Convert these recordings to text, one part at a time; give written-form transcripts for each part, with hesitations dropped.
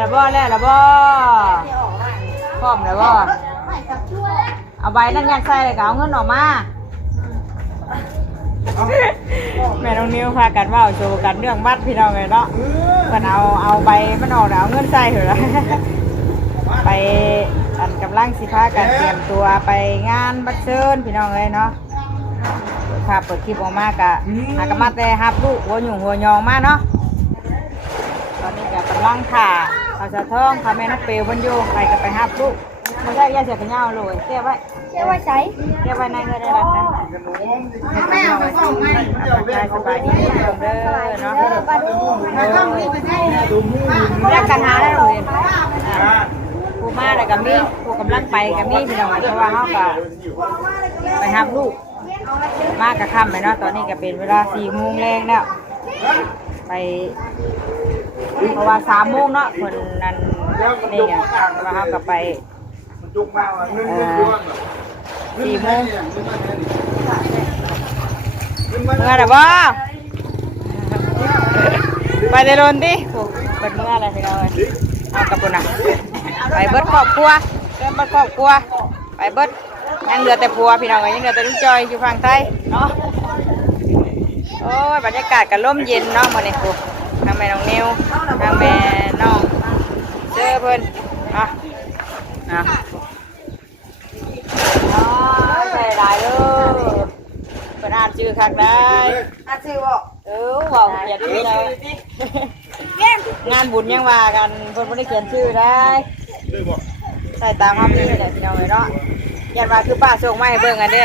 แล้วบ่พร้อมแล้วบ่เอาใบนั่นยัดใส่เลยก็เอาเงินออกมาแม่น้องนิ้วพากันว่าโชว์กันเรื่องบัตรพี่น้องเลยเนาะมันเอาใบมันออกเอาเงินใส่เหรอไปอันกำลังสิพากันเตรียมตัวไปงานบัตรเชิญพี่น้องเลยเนาะภาพเปิดคลิปออกมากะหากมาแต่ฮับลูกหัวหยุ่งหัวยองมาเนาะตอนนี้ก็กำลังถ่าเขาจะท้องพาแม่น้องเปลวบนโยงไปกับไปฮับลูกไม่ใช่ย่าเสียกันยาวเลยเก็บไว้ใช้เก็บไว้ในเงินได้รับนั้นแม่เอาไปส่งให้สบายดีเด้อเนาะเรียกกันหาได้เลยผู้มาอะไรกับมี่ผู้กำลังไปกับมี่พี่น้องเพราะว่าเขาก็ไปฮับลูกมากกับค่ำเลยเนาะตอนนี้ก็เป็นเวลา4 โมงแรงแล้วไปเพราะว่า3 โมงเนาะคนนั้นนี่ไงว่าเขาก็ไป4 โมงเมื่อไหร่บ่ไปเดินดิเปิดเมื่อไรพี่น้องเอากระปุกน่ะไปเบิดครอบครัวเริ่มเบิดครอบครัวไปเบิดยังเหลือแต่ผัวพี่น้องยังเหลือแต่ลุงจอยอยู่ฝั่งไทยเนาะโอ้ยบรรยากาศก็ร่มเย็นเนาะมาเนี่ยปุ๊ทางแม่น้องนิวทางแม่น้องเจอเพิ่นเนาะใส่ได้เลยเป็นอ่านชื่อคักได้อ่านชื่อบ่บอกเขียนชื่อเลยงานบุญยังว่ากันเพิ่นไม่ได้เขียนชื่อได้ใส่ตามความนี่แหละพี่น้องเนาะยันว่าคือป้าส่งมาให้เบิ่งกันเด้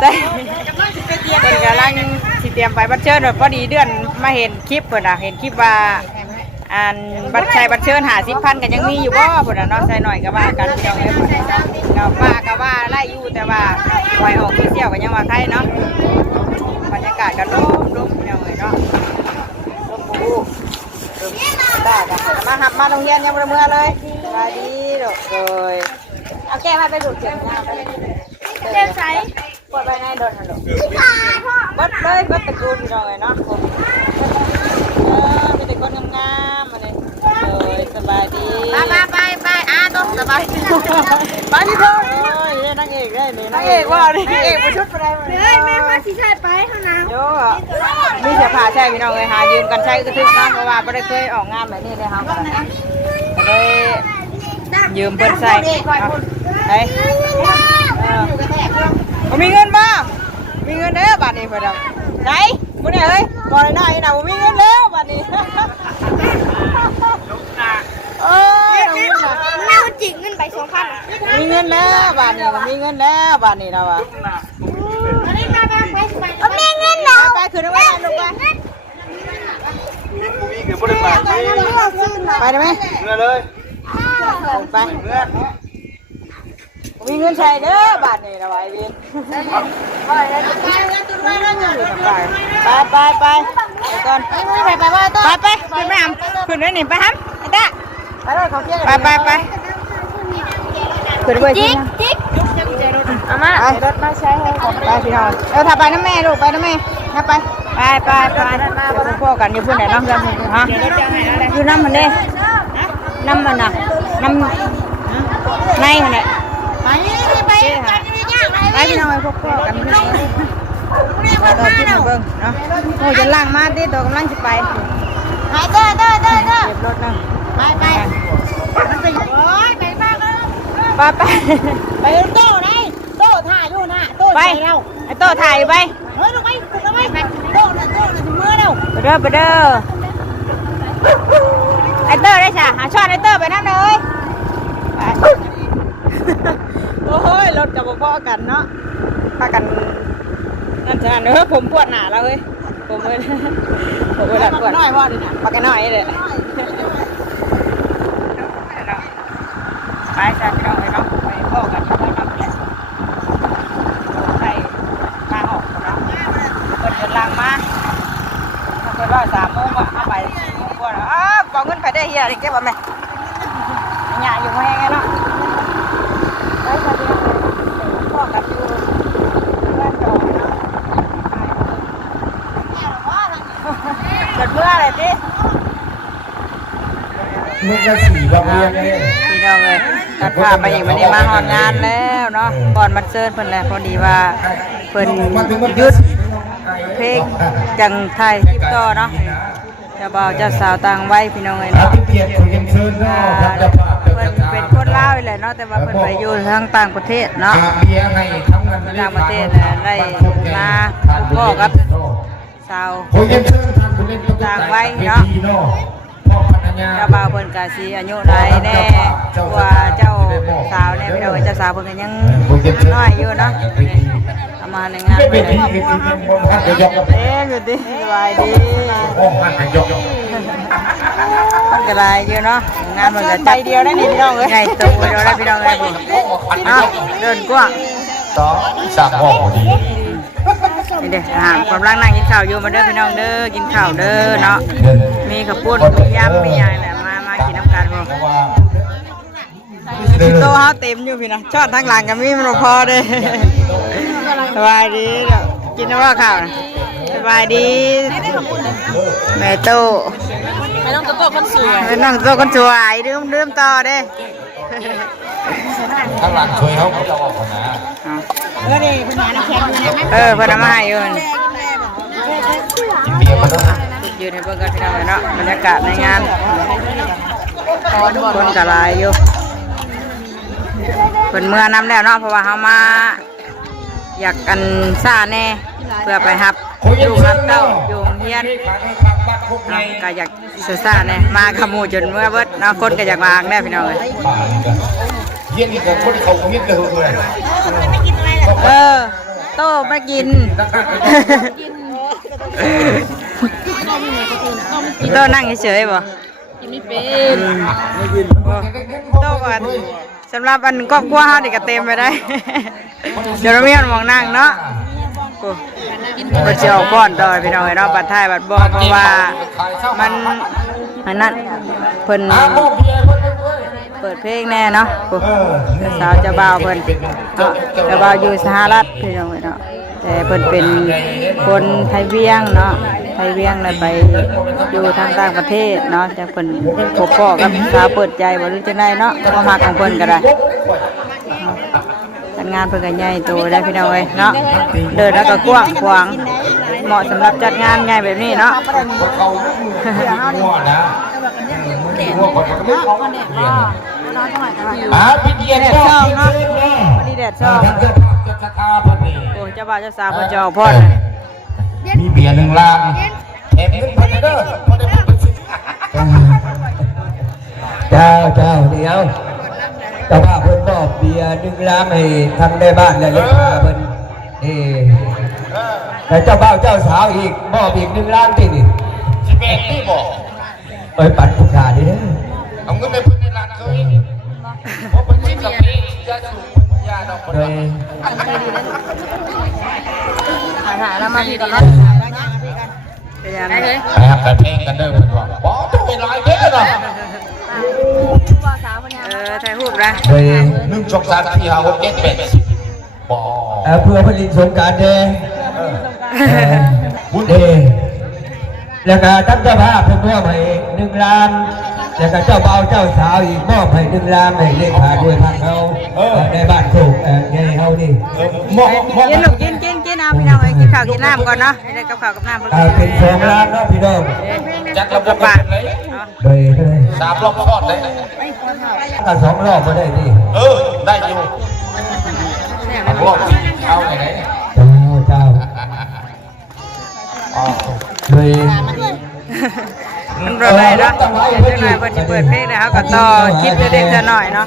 แต่เพิ่นกำลังสิเตรียมไปบัตรเชิญพอดีเดือนมาเห็นคลิปเพิ่นเห็นคลิปว่าอันบัตรชัยบัตรเชิญ50,000กันยังมีอยู่บ่เพิ่นเนาะใส่หน่อยก็ว่ากันพี่น้องเอ้ยก็ว่าไล่อยู่แต่ว่าปล่อยออกที่เที่ยวกันยังว่าใครเนาะบรรยากาศก็ร่มพี่น้องเอ้ยเนาะร่มบูได้มาหับมาโรงเรียนยังบ่ได้เมื่อเลยสวัสดีลูกเลยเอาแก้มาไปดูดเจ็บงาไปเจ็บใส่ปวดไปในโดนฮัลโหลบัดเลยบัดตะกูลพี่น้องเอ้ยเนาะมีแต่คนงามๆมาเลยสบายดีไปต้องสบายดีไปที่เพิ่มนางเอกได้นี่นางเอกว่านี่นางเอกมาชุดอะไรมาเลยแม่มาสีใส่ไปเท่านั้นโย่มีเสื้อผ้าใช่พี่น้องเลยหายืมกันใช้ก็ถึงนะเพราะว่าไม่ได้เคยออกงานแบบนี้เลยครับเลยยืมเพิ่นใส่ไหนมีเงินบ้ามีเงินเด้อบาทนี้เพิ่นไหนบุญเนี่ยเฮ้ยบ่ได้น้อยนะมีเงินแล้วบาทนี้เราจิกเงินไป2,000มีเงินแล้วบาทนี้มีเงินแล้วบาทนี้เราอะมีเงินแล้วไปคืนได้ไหมลูกไปได้ไหมเงินเลยไปมีเงินใช้เด้อบาทนี้เราไอ้วินไปก่อนไปขึ้นไม่ทำขึ้นได้หนิไปทำไอ้ตาไปขึ้นไปจิ๊กเอามารถมาใช้ให้ไปพี่น้องถ้าไปน้ำแม่ลูกไปน้ำแม่ถ้าไปพ่อกันอยู่เพื่อนไหนน้ำกันฮะอยู่น้ำมันเด้น้ำมันน่ะน้ำในมันเนี่ยไปพี่น้องไปพวกพ่อกันพี่น้องตัวที่มาเบิ้งเนาะโอ้ยจะล่างมาดิตัวกำลังจะไปหายเต้เก็บรถนะไปมันจะโอ้ยไปบ้างไปโต้ไหนโต้ถ่ายอยู่นะโต้ไปไอ้โต้ถ่ายไปเฮ้ยลงไปโต้ถึงมือแล้วไปเด้อไอ้เต้ได้จ้ะหาช้อนไอ้เต้ไปนั่นเลยโอ้ยรถกับพ่อกันเนาะพากันนั่นฉะนั้นเฮ้ยผมปวดหนาแล้วเฮ้ยผมเลยปวดน้อยพ่อดิปากกันน้อยเลยไปจ้ะพี่น้องเนาะไปพ่อกันที่บ้านนั่นแหละใส่มาออกนะเปิดเดินล่างมาเปิดว่า3 โมงว่ะเอาไป4 โมงกว่าอ้าวบอกเงินไปได้เฮียอีกแค่บ่แม่หยาอยู่แห้งไงเนาะไปจ้ะพี่น้องพ่อกันอยู่บ้านจองเนาะเปิดเมื่อไรดิ ลูกละสี่บางเรียนเลย พี่น้องเลยตัดภาพไปอีกวันนี้มาหอนงานแล้วเนาะก่อนมาเชิญเพิ่นแหละพอดีว่าเพิ่นหยุดเพลงจังไทยคลิปต่อเนาะเจ้าบ่าวเจ้าสาวต่างไว้พี่น้องเลยเนาะ เกียรติคุณเชิญเนาะครับจะภาพ เพิ่นเป็นคนลาวนี่แหละเนาะแต่ว่าเพิ่นไปอยู่ทางต่างประเทศเนาะ เบียร์ให้ทำงาน ต่างประเทศน่ะได้มาพ่อกับสาว คุณเชิญทางคุณเล่นต่างไว้เนาะพ่อพันยา เจ้าบ่าวเพิ่นก็สิอายุหลายแน่กว่าเจ้าสาวเนี่ยพี่น้องเจ้าสาวเพิ่นก็ยังน้อยอยู่เนาะเอามาในงาน เป็ เพิ่ น น ที่เป็นที่เป็นบนพันยกกับ เอ๊ะอยู่ดิสบายดี โอ้พันยก มันก็หลายอยู่เนาะงานมันก็จัดเดียวได้นี่พี่น้องเอ้ยใหญ่โตเดียวได้พี่น้องเอ้ยเนาะเดินกว้าง ต่อสามห่อดี นี่เด้อากำลังนั่งกินข้าวอยู่มาเด้อพี่น้องเด้อกินข้าวเด้อเนาะมีข้าวปุ้นมียำมีอย่างแหละมากินน้ำกันบ่โต๊ะเฮาเต็มอยู่พี่นะชอดทางหลังก็มีมันบ่พอเด้สบายดีเด้อกินน้ำว่าข้าวนะสบายดีแม่โต ไม่ต้องโต๊ะคนสวย แม่น้องโตคนสวยดื่มต่อเด้ ข้างหลังช่วยเขาจะออกนะ เพิ่นเอามาให้อยู่ กินเบียร์มาต้อง ยืนให้เบิ่งกันพี่น้องเนาะบรรยากาศในงานคนก็หลายอยู่เพิ่นเมื่อนำแล้วเนาะเพราะว่าเฮามาอยากกันซ่าแน่เพื่อไปรับอยู่รับเต้าอยู่โรงเรียนก็อยากซ่าแน่มาขมูจนเมื่อเบิดเนาะคนก็อยากมาแน่พี่น้องเอ้ย เยี่ยนที่ของคนเขามิดเลย โตมากินโตนั่งเฉยๆบ่ กินไม่เป็น โตก่อนสำหรับอันครอบครัวเฮานี่ก็เต็มไปได้ เดี๋ยวเรามีคนมองนั่งเนาะกูบ่สิเอาก่อนต่อพี่น้องเอ้ยเนาะบัดท้ายบัดบ่เพราะว่ามันอันนั้นเพิ่นเปิดเพลงแน่เนาะกูสาวเจ้าบ่าวเพิ่นเนาะเจ้าบ่าวอยู่สหรัฐพี่น้องเอ้ยเนาะแต่เพิ่นเป็นคนไทยเวียงเนาะไทยเวียงเลยไปอยู่ทางต่างประเทศเนาะแต่เพิ่นพบพ่อกับสาวเปิดใจบ่รู้จังได๋เนาะความรักของเพิ่นก็ได้งานเพิ่นก็ใหญ่โตได้พี่น้องเอ้ยเนาะเดินแล้วก็กว้างขวางเหมาะสำหรับจัดงานใหญ่แบบนี้เนาะ เขาหัวนะหัวคนเขาไม่เขาพี่เกียรติชอบเนาะ วันนี้แดดชอบ ท่านเจ้าภาพเจ้าชะตาพอดี โอ้เจ้าบ่าวเจ้าสาวเพิ่นจะเอาพอด มีเบียร์หนึ่งลางแถมเงินพันเด้อพอได้พูดเป็นสิเจ้าเดี๋ยวเจ้าภาพเพิ่นมอบเบียร์หนึ่งลางให้ทางในบ้านและเลขาเพิ่นแต่เจ้าบ่าวเจ้าสาวอีกมอบอีกหนึ่งล้านที่นี่11ที่บอกปัดผู้ขาดดิเด้อเอาเงินไปเพิ่นในร้านเคยเพราะเพิ่นมีกับพี่ยาสูบยาดอกคนละหาแล้วมาพี่ก่อนเนาะเป็นยังไง ไปหักกันเพลงกันเด้อเพิ่นว่าบ่ต้องเป็นหลายเด้อเนาะ ถ่ายรูปนะ เฮ้ย1 2 3 4 5 6 7 8 10บ่เพื่อผลิตสงการเด้บุญเด้แล้วก็ทั้งเจ้าภาพเพิ่นมอบให้1ล้านแล้วก็เจ้าบ่าวเจ้าสาวอีกมอบให้1ล้านให้เลขาด้วยทางเขาในบ้านโคกใหญ่เฮานี่มอบ กินลูกกินเอาพี่น้องเอ้ยกินข้าวกินน้ำก่อนเนาะได้กับข้าวกับน้ำเพิ่น เป็น2ล้านเนาะพี่น้องจัดระบบปากเลยเลย3 รอบทอดเลยก็2 รอบบ่ได้นี่ได้อยู่รอบเอาไหนเจ้าเลย มันรอได้เนาะเดี๋ยวหน่อยเพิ่นสิเปิดเพลงแล้วก็ต่อคลิปเด็กๆหน่อยเนาะ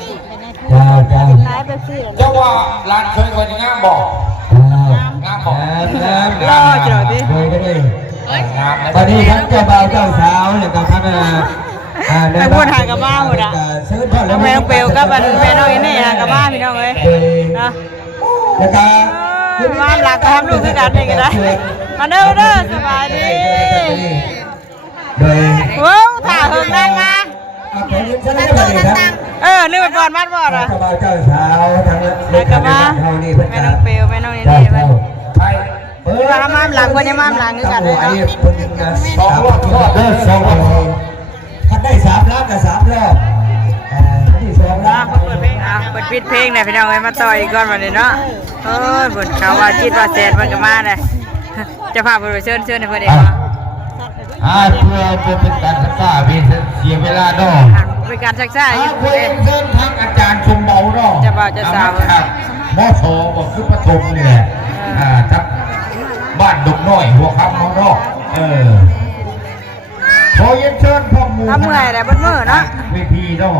เจ้าว่าร้านเคยคนงามบอกงามบอก รอเจอดิ ตอนนี้ทั้งเจ้าบ่าวเจ้าสาวเนี่ยกับทั้งไปพูดหากับบ้าหมดอ่ะแม่น้องเปลวกับแม่น้องอินนี่หากับบ้าพี่น้องเอ้ยเนาะ แล้วก็ มาหลักก็ทำลูกคือกันนี่ก็ได้มาเด้อสบายดีว้าวถ่าเฮิงนั่งมานึกไปก่อนมัดบ่ออ่ะ เจ้าบ่าวเจ้าสาวทั้ง หากับบ้าแม่น้องเปลวแม่น้องอินนี่มันว่ามาหลังคนยังมาหลังคือกันเลยเนาะ 2 รอบถ้าได้3 ล้านกับ3 รอบ ปิดเพลงเลยพี่น้องเอ้ยมาต่ออีกก่อนวันนี้เนาะเออบุญเขาว่าจิตว่าแสนมันก็มาเลยจะพาไปเชิญให้เพื่อนเองเพื่อเป็นการสักษาเสียเวลาเนาะเป็นการศึกษาอยู่ เพื่อเชิญทางอาจารย์ชมเบาเนาะจะบ่าวจะสาวมอชอบอกคือปฐมนี่แหละทับบ้านดุกน้อยหัวคำเนาะขอเย็นเชิญพ่อหมูทำเมื่อยแต่บนมือเนาะเวทีเนาะ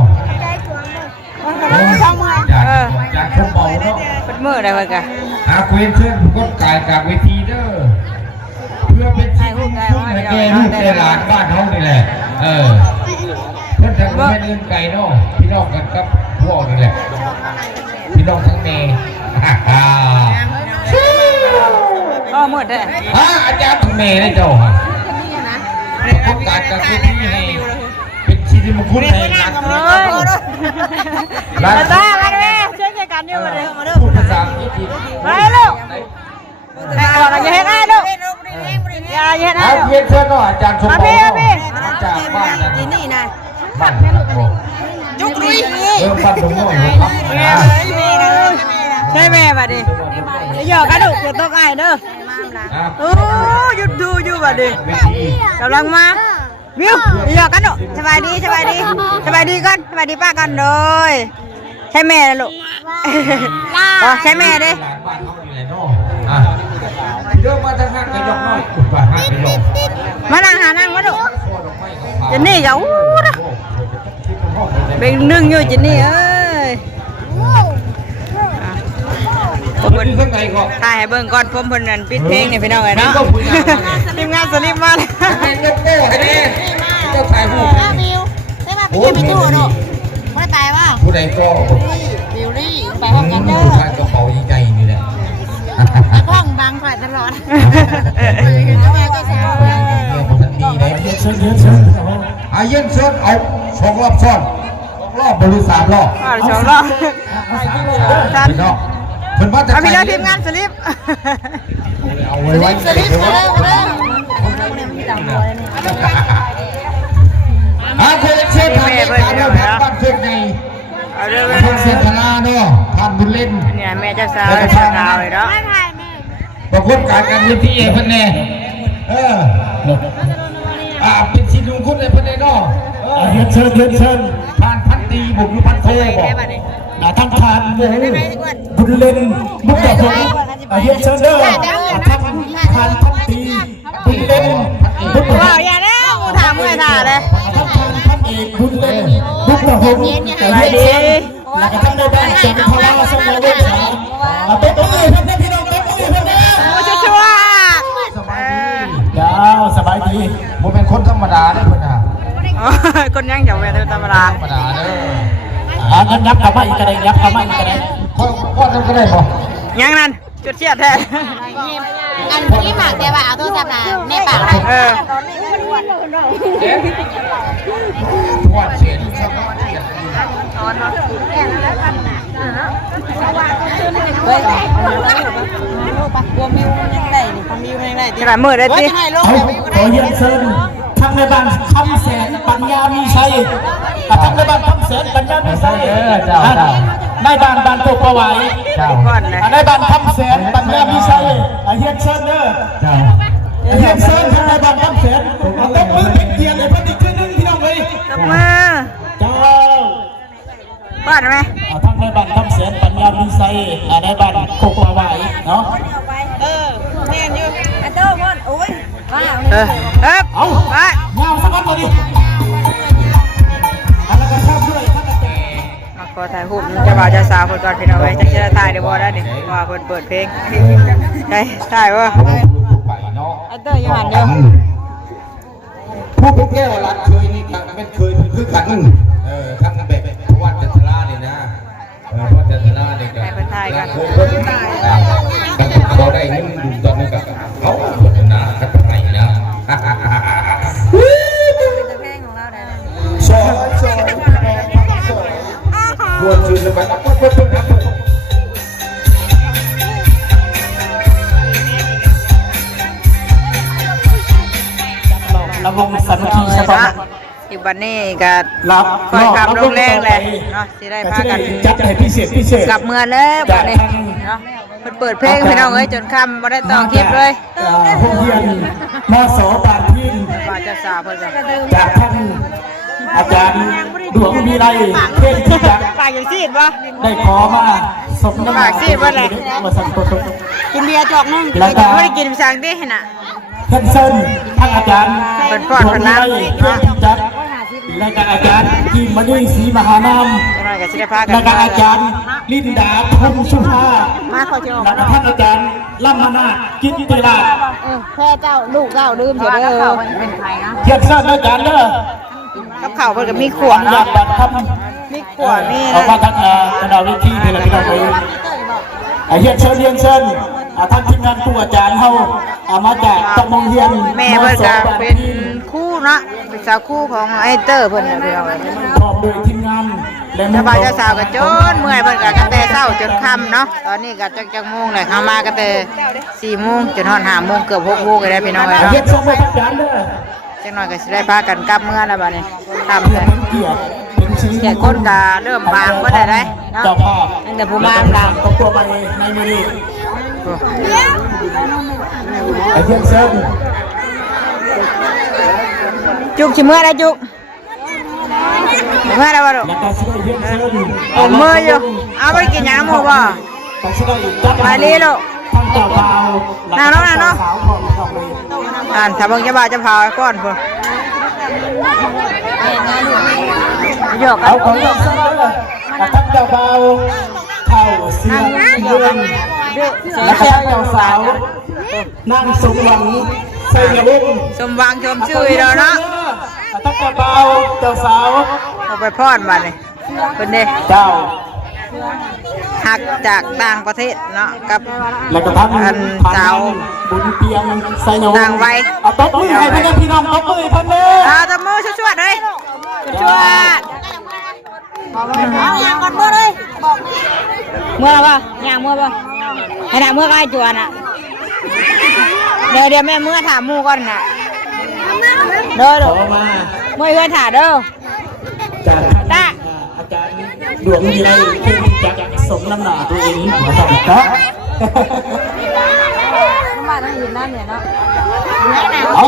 จากชมเบาเนาะบนมือได้เพื่อนกันเวียนเชิญก้นกายจากเวทีเด้อเพื่อเป็นชีวิตคู่ให้แก่ลูกแก่หลานบ้านเขานี่แหละเพื่อนทางแม่เดินไก่เนาะพี่น้องกันกับพวกนี่แหละพี่น้องทั้งเมย์หมดเลยอาจารย์ทั้งเมย์ได้เจ้าก้นกายจากเวทีให้เป็นชีวิตมงคลให้หลานหลานตาหลานแม่เช่นกันอยู่มาเลยพูดภาษาอังกฤษไปลูกแต่ก่อนอย่าเห็นไอ้ลูกอย่าเห็นไอ้ลูกเพียนเชิญหน่อยอาจารย์ชมพู่จากบ้านนั้นนี่นะบ้านจุกลุยบ้านตรงนู้นครับใช่แม่บัดดิหยอกกันลูกเดี๋ยวต้องไอ้เด้อโอ้หยุดดูอยู่บัดดิกำลังมาวิวหยอกกันลูกสบายดีก่อนสบายดีป้ากันเลยใช่แม่ลูกใช่แม่ดิเรื่องมาทางห้างกระยองน้อยบ้านห้างกระยองมานั่งหานั่งมาดูจินนี่อย่าอู้นะเป็นนึ่งอยู่จินนี่เอ้ยผมเป็นถ่ายให้เบิ่งก่อนผมเพิ่นนั่นปิดเพลงนี่พี่น้องเอ้ยเนาะทีมงานสลิปมาเลยเจ้าโก้ให้แน่เจ้าชายผู้วิวได้มาพี่ไม่ตู้หรอกไม่ตายว่าผู้ใดก็วิวรี่ไปห้องกันเด้อท่านกระเป๋าใหญ่นี่แหละกล้องบังผ่านตลอดดีไหมเย็นเชิญเย็นเชิญเอา2 รอบซ้อน2 รอบบริษัทรอบ2 รอบพี่น้องเพิ่นว่าจะพี่น้องทีมงานสลิปเอาไว้สลิปเลยเชิญทางบ้านเพื่อนไงท่านเสียธนาเนาะท่านบุญเล่นเนี่ยแม่เจ้าสาวเจ้าสาวเลยเนาะประกวดการกันวิธีเพิ่นแน่เป็นชิ้นลุงคุณเลยเพิ่นแน่เนาะเชิญผ่านพันตีบุกหรือพันโทบอกทั้งผ่านบุญเล่นบุกแบบผมเชิญเด้อทั้งผ่านพันตีบุญเล่นบุกแบบว้าวอย่าแล้วกูถามเลยถ่าเลยทั้งผ่านพันเอกบุญเล่นบุกแบบผมดีแล้วก็ทั้งในบ้านเจ้าพระราชวังเวสาเป็นตัวอื่นท่านพี่น้องเป็นตัวอื่นท่านนะชัวสบายดีผมเป็นคนธรรมดาได้เพื่อนคนยังอย่าเป็นธรรมดาเด้องั้นยับกลับมาอีกกระไดยับกลับมาอีกกระไดพ่อทำกระไดบ่ยังนั่นจุดเชียดแท้อันนี้หมากเดี๋ยวเอาโทรศัพท์มาในปากทอดเสียนจะหลายมือได้สิขอเย็นเชิญทางในบ้านคำแสนปัญญามีชัยทางในบ้านคำแสนปัญญามีชัยในบ้านโคกประวัยในบ้านคำแสนปัญญามีชัยเย็นเชิญเด้อเย็นเชิญทางในบ้านคำแสนต้องมือเป็นเกียรติเลยพันอีกขึ้นนึงพี่น้องเลยต้องมือเจ้าบ้านไหมทางในบ้านคำแสนปัญญามีชัยในบ้านโคกประวัยเนาะแม่นอยู่อันเดอร์มอนโอ้ยว้าวเอาไปเงาสักคนดิอะไรก็ชอบด้วยมาขอถ่ายรูปจะบ่าวจะสาวคนก่อนพี่น้องไว้จะถ่ายเดี๋ยวบอได้ดิว่าเปิดเพลงได้ถ่ายว่าอันเดอร์ยังหันอยู่ผู้เป็นแก้วรัดเคยนี่กันเป็นเคยคือกันทำแบบวัดจันทราเนี่ยนะวัดจันทราเนี่ยกันเขาได้เงินดูตอนนี้กับเขาพัฒนาขัดไหนนะสอนรวมชื่อเลยไประวงสันติสปอร์ต บัดนี้ก็ รับ ค่อยขับลงแรงเลยเนาะสิได้พากัน จัดให้พิเศษ กลับเมืองแล้วบัดนี้เนาะเปิดเพลงพี่น้องเอ้ยจนค่ำบ่ได้ต่อคลิปเลย ห้องเรียนมสบานพิน ว่าจะสาวเพิ่นก็ จากท่านอาจารย์ดวงมีไรเทศที่จัก ปากอย่างซีดบ่ ได้ขอมาสมน้ำหนักมาสั่งตัว กินเบียร์จอกนึง แล้วก็ ไม่ได้กินสังติน่ะ ท่านเซินท่านอาจารย์ เป็นพอดพนัน เทศที่จักและก็อาจารย์ที่มณีศรีมหานาม จังน้อยก็สิได้พากัน และก็อาจารย์ลินดาพงสุภา มาขอเจ้า และก็ท่านอาจารย์ลัมมานากิตติราช แพ่เจ้าลูกเจ้าลืมเสียเด้อเป็นใครนะ เทียบเส้นอาจารย์เด้อ กับข้าวเพิ่นก็มีขวด อยา เนาะ กบัตรครับ มีขวดมี เอามาทักกระดาษวิธีนี่แหละพี่น้องไปเฮียนเชิญท่านทีมงานครูอาจารย์เฮามาจากตำบลเฮียน แม่เพิ่นก็เป็นคู่เนาะเป็นสาวคู่ของไอ้เตอร์เพิ่นน่ะพี่น้องเอ้ย พร้อมโดยทีมงานและ เจ้าบ่าวเจ้าสาวก็จนเมื่อยเพิ่นก็ตั้งแต่เช้าจนค่ำเนาะตอนนี้ก็จักโมงเลยเฮามาก็แต่4 โมงจนฮอด5 โมงเกือบ6 โมงเลยพี่น้องเอ้ย เฮีย เนาะ นส่งไปอาจารย์เด้อ จังน้อยก็สิได้พากันกลับเมืองแล้วบัดนี้ค่ำ เพื่ เล อน ย เกียรติเป็นชีวิต แก่คนก็เริ่มบางบ่ได้เนาะ เจ้าภาพ ตั้งแต่ผู้มาดัง ครอบครัวไปในมือนี้เฮียนเชิญ จุกสิเมื่อได้จุกเมื่อได้บ่ลูก แล้วก็ช่วยเฮียนเชิญ ผมเมื่ออยู่เอาไปกินหยังหมู่บ่ ก็ช่วยจัด ไปลีลูก ทั้งเจ้าบ่าวและก็เจ้าสาวพร้อมกันเลย ถ้าเบิ่งจะบ่าวจะพาก่อนพุ่นหยอกกั เอา น ของเราเสนอทั้งเจ้าบ่าวเข้าเสียงเยือนและก็เจ้าสาวนั่งสมหวังใส่กระบุง สมหวังชมชื่ออีแล้วเนาะ ทั้งเจ้าบ่าวเจ้าสาว เอาไปพอดบัดนี้เพิ่นเด้ เจ้า หักจากต่างประเทศเนาะกับ แล้วก็ทั้ง อันสาว บุญเปียงใส่หนู นางไว้ เอาตบมือให้พี่น้องพี่น้องตบมือให้เพิ่นเด้อ ตบมือชวดๆเลยชวด เอาอย่างก่อนเมื่อเลยบอก เมื่อป่ะย่างเมื่อป่ะให้ถามเมื่อก็ให้จวนอ่ะเดี๋ยวแม่เมื่อถามหมู่ก่อนน่ะเด้อ ขอมา เมื่อเพื่อนถามเด้อ จากท่านอาจารย์ดวงมีอะไรขึ้นจากสมน้ำหนาตัวเองมาทำครับ มาต้องยืนนั่นเนี่ยเนาะ เอา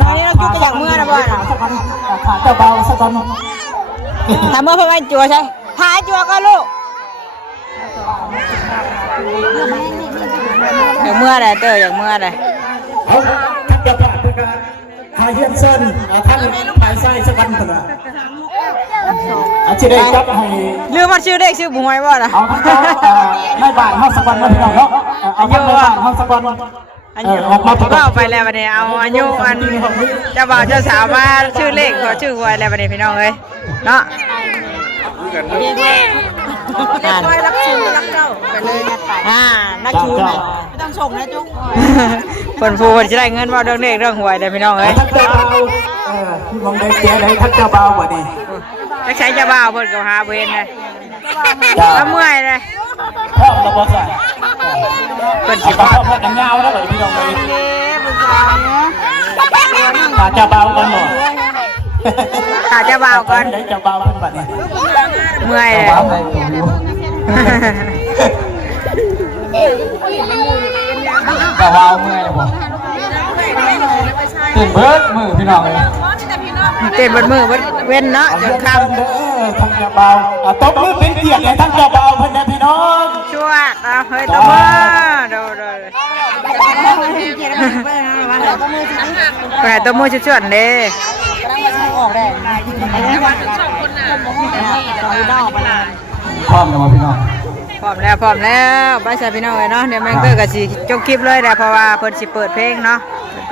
น้อยนี่เราจุกจะอยากเมื่อนะบ่น่ะ สักคนขาเจ้าเบาสักคน ถามเมื่อเพื่อนไปจัวใช่พาจัวก็ลูกอยากเมื่ออะไรเตออยากเมื่ออะไร เอาท่านเจ้าภาพเพื่อนหาเยี่ยมเส้นท่านหายไส้สักคนคนละอาจจะได้จับให้ ลืมมันชื่อเด็กชื่อบุ้งไว้บ่น่ะ เอาทั้งในบ้านห้องสักคนมาพี่น้องเนาะเอาทั้งในบ้านห้องสักคน อันนี้ก็เอาไปแล้ววันนี้เอาอายุอันเจ้าบ่าวเจ้าสาวมาชื่อเลขขอชื่อหวยแล้ววันนี้พี่น้องเอ้ยเนาะ คอยรักชื่อรักเจ้าไปเลยนะไป นักชูน ไม่ต้องส่งนะจุ๊ก คนผู้คนจะได้เงินว่าเรื่องเลขเรื่องหวยเลยพี่น้องเอ้ย ท่านเจ้าเบาที่มองได้เสียเลยท่านเจ้าเบาบ่ดี จะใช้เจ้าบ่าวเพิ่นก็หาเวรเลยแล้วเมื่อยเลย พ่อระบบใส่ เพิ่น เอา สิ พ่ บ่ อพ่อกันยาวแล้วพี่น้องเลยตาเจ้าเบากันหมด หาเจ้าบ่าวก่อน ได้เจ้าเบาขึ้นบัดนี้ เมื่อยเลย เบาไปเจ้าเบาเมื่อยเลยบ่ตื่นเบิดมือพี่น้องเลย เต้นบนมือเว้นเนาะจนค่ำ ท่านเจ้าเบาตบมือเป็นเกียรติให้ท่านเจ้าเบาเพิ่นนะพี่น้อง ชั่วเอาเฮ้ยตบมือดูแปะตบมือชวนๆเด้ พร้อมแล้วพี่น้อง พร้อมแล้วไปใส่พี่น้องเลยเนาะเดี๋ยวแม่งเตอร์ก็สิจบคลิปเลยแต่เพราะว่าเพิ่นสิเปิดเพลงเนาะ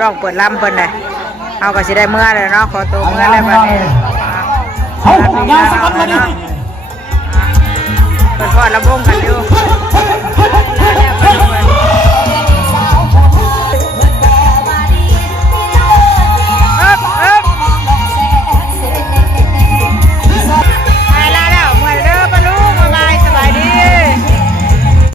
ร้องเปิดลำเพิ่นเลยเอาก็สิได้เมื่อเลยเนาะขอตัวเมื่อเลยบัดนี้ เฮ้ยงานสักคนมาดิ เปิดพอดระบงกันอยู่